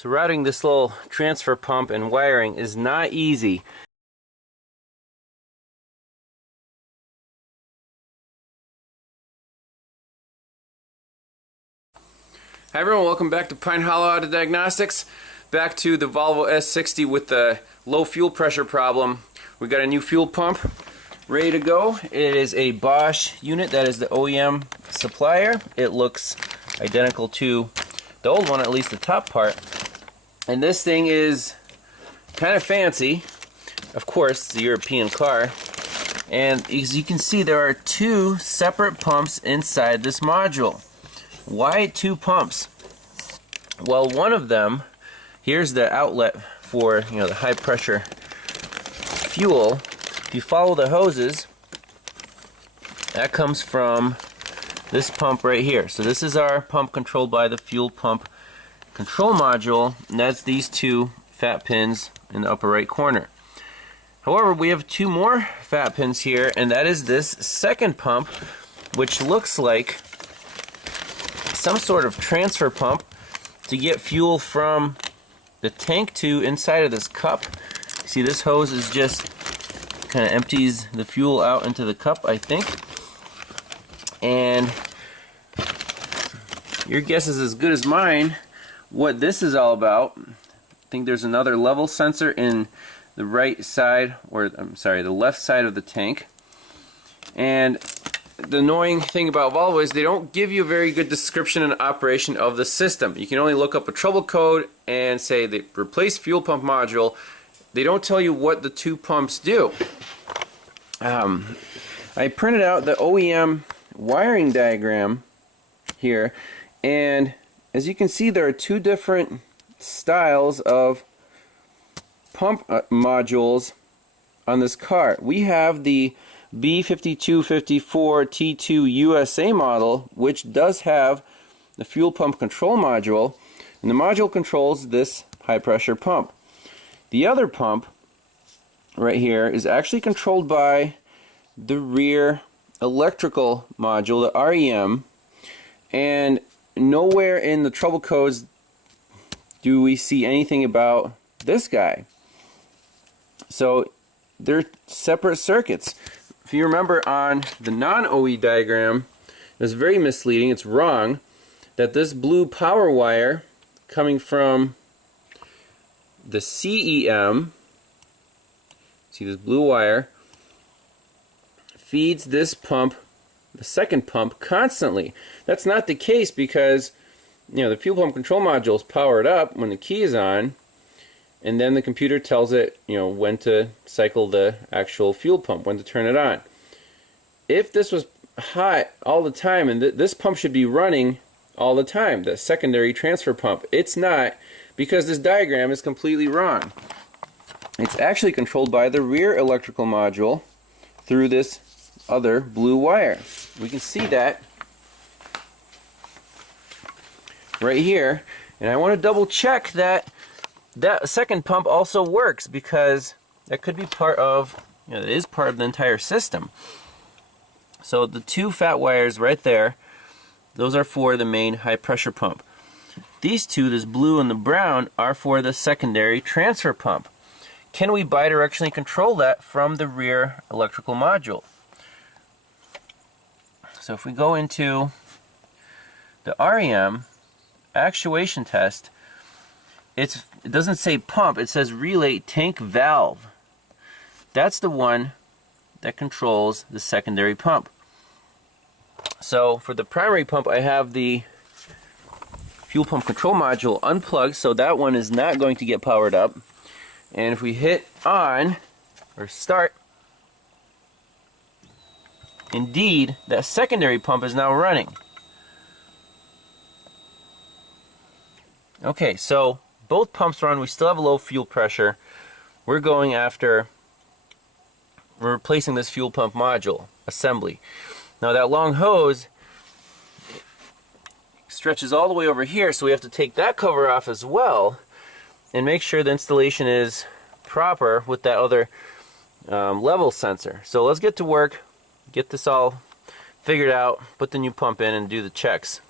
So routing this little transfer pump and wiring is not easy. Hi everyone, welcome back to Pine Hollow Auto Diagnostics. Back to the Volvo S60 with the low fuel pressure problem. We got a new fuel pump ready to go. It is a Bosch unit, that is the OEM supplier. It looks identical to the old one, at least the top part. And this thing is kind of fancy. Of course, it's a European car. And as you can see, there are two separate pumps inside this module. Why two pumps? Well, one of them, here's the outlet for, the high pressure fuel. If you follow the hoses, that comes from this pump right here. So this is our pump controlled by the fuel pump control module, and that's these two fat pins in the upper right corner. However, we have two more fat pins here, and that is this second pump, which looks like some sort of transfer pump to get fuel from the tank to inside of this cup. See, this hose is just kind of empties the fuel out into the cup, I think. And your guess is as good as mine what this is all about. I think there's another level sensor in the right side, or I'm sorry, the left side of the tank. And the annoying thing about Volvo is they don't give you a very good description and operation of the system. You can only look up a trouble code and say they replace fuel pump module. They don't tell you what the two pumps do. I printed out the OEM wiring diagram here, and as you can see, there are two different styles of pump modules on this car. We have the B5254 T2 USA model, which does have the fuel pump control module, and the module controls this high pressure pump. The other pump right here is actually controlled by the rear electrical module, the REM, and nowhere in the trouble codes do we see anything about this guy. So they're separate circuits. If you remember on the non-OE diagram, it's very misleading, it's wrong, that this blue power wire coming from the CEM, see this blue wire, feeds this pump, the second pump, constantly. That's not the case because the fuel pump control module is powered up when the key is on, and then the computer tells it when to cycle the actual fuel pump, when to turn it on. If this was hot all the time, and this pump should be running all the time, the secondary transfer pump, it's not, because this diagram is completely wrong. It's actually controlled by the rear electrical module through this other blue wire. We can see that right here, and I want to double check that that second pump also works, because that could be part of, it is part of the entire system. So the two fat wires right there, those are for the main high pressure pump. These two, this blue and the brown, are for the secondary transfer pump. Can we bidirectionally control that from the rear electrical module? So if we go into the REM actuation test, it doesn't say pump, it says relay tank valve. That's the one that controls the secondary pump. So for the primary pump, I have the fuel pump control module unplugged, so that one is not going to get powered up. And if we hit on or start, indeed, that secondary pump is now running. Okay, so both pumps run. We still have a low fuel pressure. We're replacing this fuel pump module assembly. Now that long hose stretches all the way over here, so we have to take that cover off as well and make sure the installation is proper with that other level sensor. So let's get to work, get this all figured out, put the new pump in, and do the checks.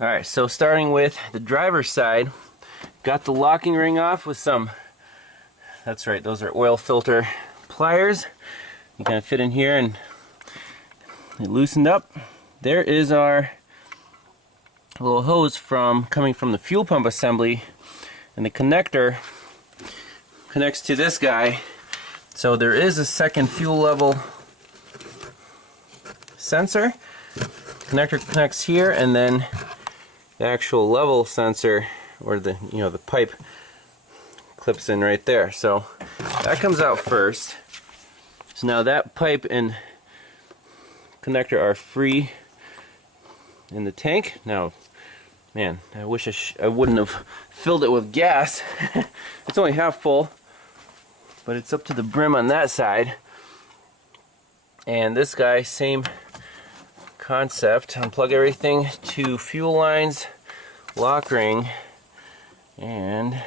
Alright, so starting with the driver's side, got the locking ring off with some, that's right, those are oil filter pliers. You kind of fit in here and it loosened up. There is our little hose coming from the fuel pump assembly, and the connector connects to this guy. So there is a second fuel level sensor. Connector connects here, and then the actual level sensor, or the the pipe, clips in right there. So that comes out first. So now that pipe and connector are free in the tank. Now, man, I wish I wouldn't have filled it with gas. It's only half full, but it's up to the brim on that side. And this guy, same concept. Unplug everything to fuel lines, lock ring, and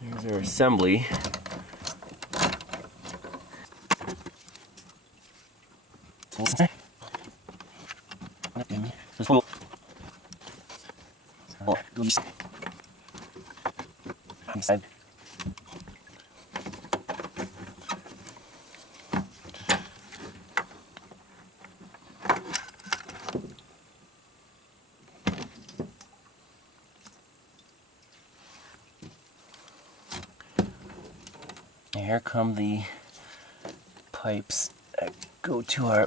there's our assembly. Here come the pipes that go to our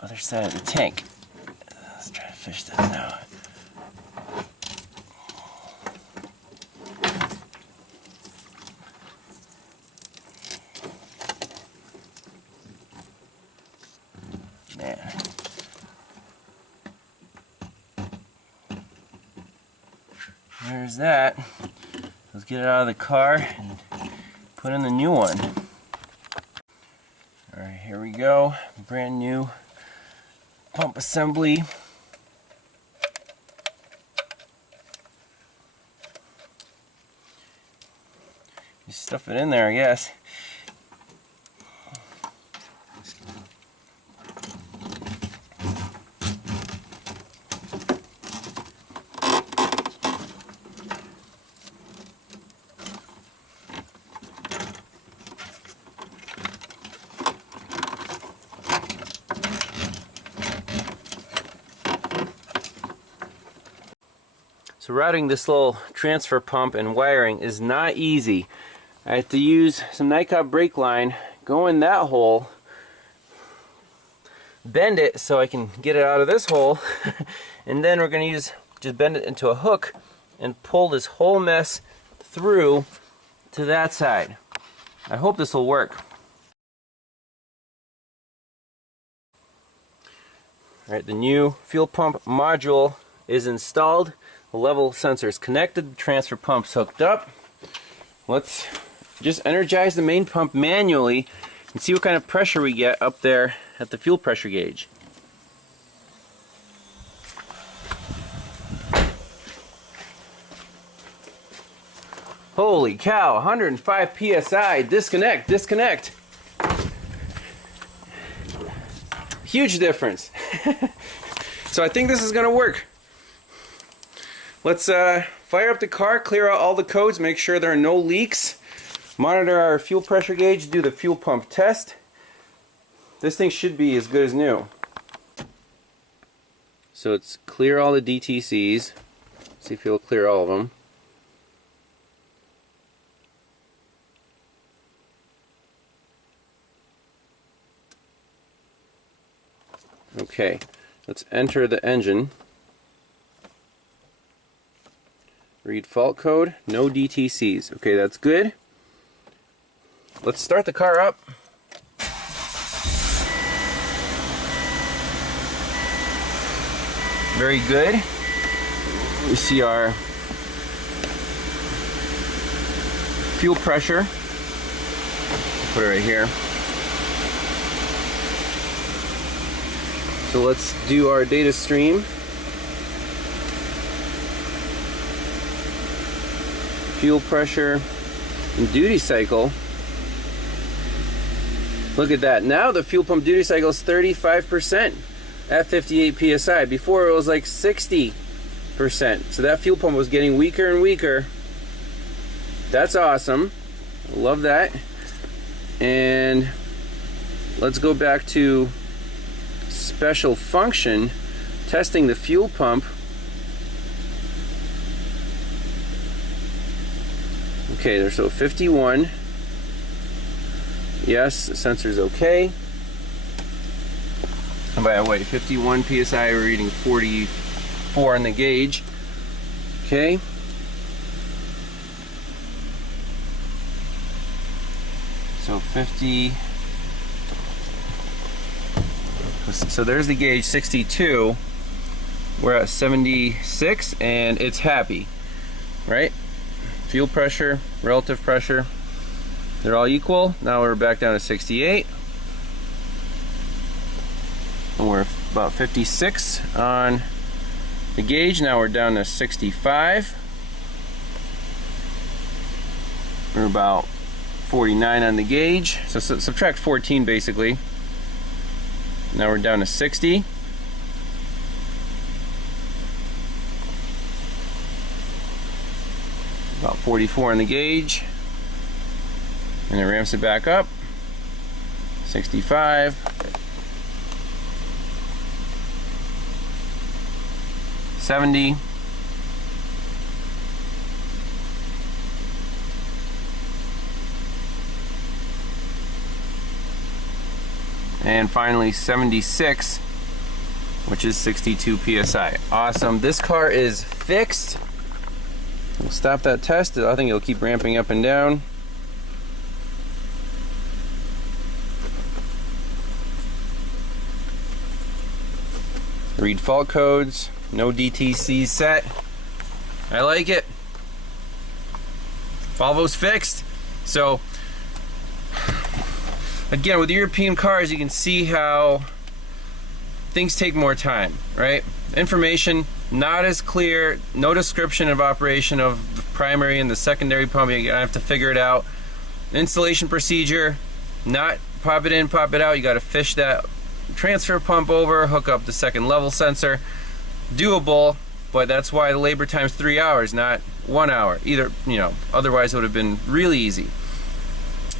other side of the tank. Let's try to fish this out. Man. There's that. Let's get it out of the car and put in the new one. Alright, here we go. Brand new pump assembly. You stuff it in there, I guess. So routing this little transfer pump and wiring is not easy. I have to use some NICOB brake line, go in that hole, bend it so I can get it out of this hole, and then we're going to just bend it into a hook and pull this whole mess through to that side. I hope this will work. Alright, the new fuel pump module is installed. The level sensor is connected, the transfer pump's hooked up. Let's just energize the main pump manually and see what kind of pressure we get up there at the fuel pressure gauge. Holy cow, 105 psi, disconnect. Huge difference. So I think this is gonna work. Let's fire up the car, clear out all the codes, make sure there are no leaks, monitor our fuel pressure gauge, do the fuel pump test. This thing should be as good as new. So it's clear all the DTCs. See if it'll clear all of them. Okay, let's enter the engine. Read fault code, no DTCs. Okay, that's good. Let's start the car up. Very good. We see our fuel pressure. Put it right here. So let's do our data stream. Fuel pressure duty cycle. Look at that. Now the fuel pump duty cycle is 35% at 58 psi. Before it was like 60%. So that fuel pump was getting weaker and weaker. That's awesome. Love that. And let's go back to special function, testing the fuel pump. Okay, there's so 51. Yes, the sensor's okay. And by the way, 51 psi, we're reading 44 on the gauge. Okay. So 50. So there's the gauge, 62. We're at 76 and it's happy, right? Fuel pressure, relative pressure, they're all equal. Now we're back down to 68. And we're about 56 on the gauge. Now we're down to 65. We're about 49 on the gauge. So subtract 14 basically. Now we're down to 60. About 44 on the gauge. And it ramps it back up. 65. 70. And finally 76, which is 62 psi. Awesome. This car is fixed. We'll stop that test. I think it'll keep ramping up and down. Read fault codes. No DTC set. I like it. Volvo's fixed. So again, with European cars, you can see how things take more time, right? Information not as clear, no description of operation of the primary and the secondary pump. You have to figure it out. Installation procedure, not pop it in, pop it out. You got to fish that transfer pump over, hook up the second level sensor. Doable, but that's why the labor time's 3 hours, not 1 hour. Either, otherwise it would have been really easy.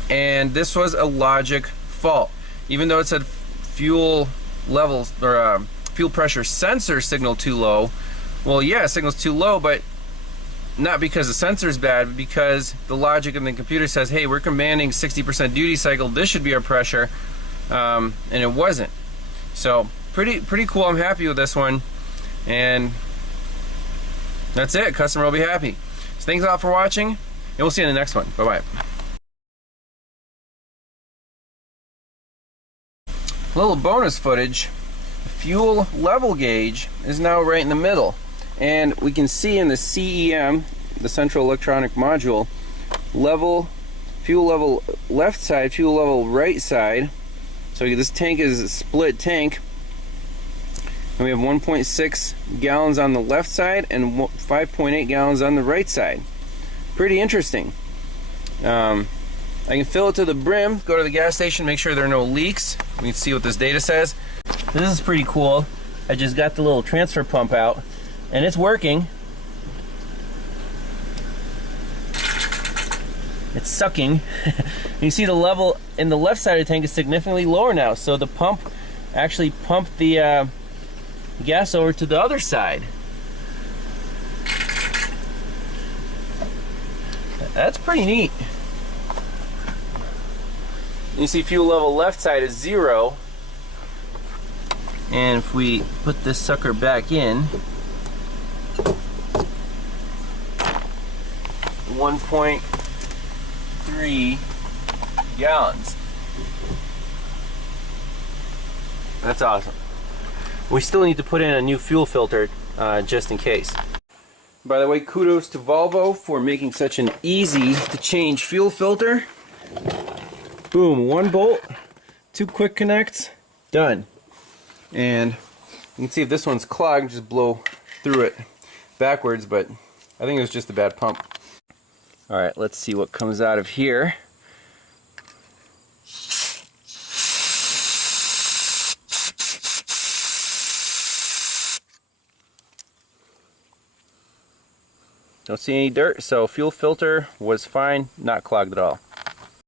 And this was a logic fault. Even though it said fuel levels or fuel pressure sensor signal too low, well, yeah, signal's too low, but not because the sensor's bad, but because the logic in the computer says, hey, we're commanding 60% duty cycle, this should be our pressure, and it wasn't. So pretty cool. I'm happy with this one, and that's it. Customer will be happy. So thanks a lot for watching, and we'll see you in the next one. Bye bye. A little bonus footage. The fuel level gauge is now right in the middle, and we can see in the CEM, the central electronic module, fuel level left side, fuel level right side. So this tank is a split tank, and we have 1.6 gallons on the left side and 5.8 gallons on the right side. Pretty interesting. I can fill it to the brim, go to the gas station, make sure there are no leaks. We can see what this data says. This is pretty cool. I just got the little transfer pump out, and it's working. It's sucking. You see the level in the left side of the tank is significantly lower now, so the pump actually pumped the gas over to the other side. That's pretty neat. You see fuel level left side is 0, and if we put this sucker back in, 1.3 gallons. That's awesome. We still need to put in a new fuel filter just in case. By the way, kudos to Volvo for making such an easy to change fuel filter. Boom, 1 bolt, 2 quick connects, done. And you can see if this one's clogged, just blow through it backwards, but I think it was just a bad pump. Alright, let's see what comes out of here. Don't see any dirt, so fuel filter was fine, not clogged at all.